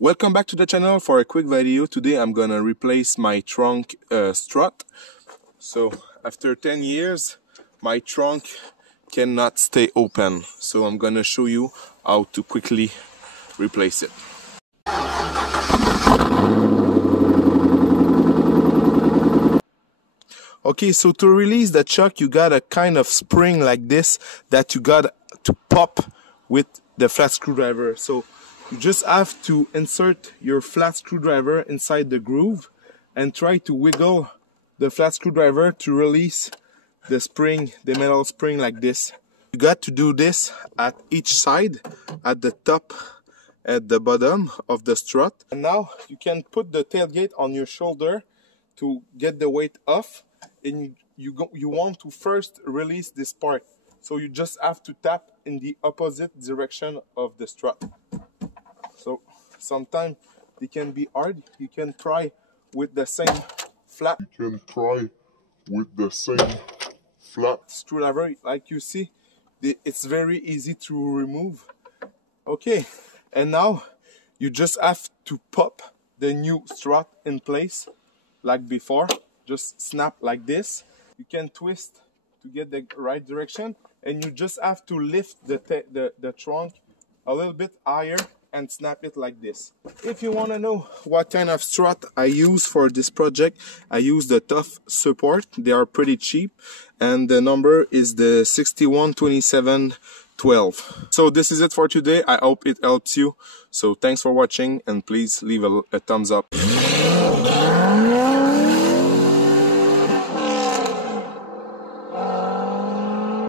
Welcome back to the channel for a quick video. Today I'm gonna replace my trunk strut. So after 10 years my trunk cannot stay open, so I'm gonna show you how to quickly replace it. Okay, so to release the chuck you got a kind of spring like this that you got to pop with the flat screwdriver. So you just have to insert your flat screwdriver inside the groove and try to wiggle the flat screwdriver to release the spring, the metal spring like this. You got to do this at each side, at the top, at the bottom of the strut. And now you can put the tailgate on your shoulder to get the weight off, and you want to first release this part. So you just have to tap in the opposite direction of the strut. So sometimes it can be hard. You can try with the same flat. Screwdriver, like you see, it's very easy to remove. Okay, and now you just have to pop the new strut in place like before. Just snap like this. You can twist to get the right direction, and you just have to lift the trunk a little bit higher and snap it like this. If you want to know what kind of strut I use for this project, I use the Tough Support. They are pretty cheap, and the number is the 612712. So this is it for today. I hope it helps you. So thanks for watching, and please leave a thumbs up.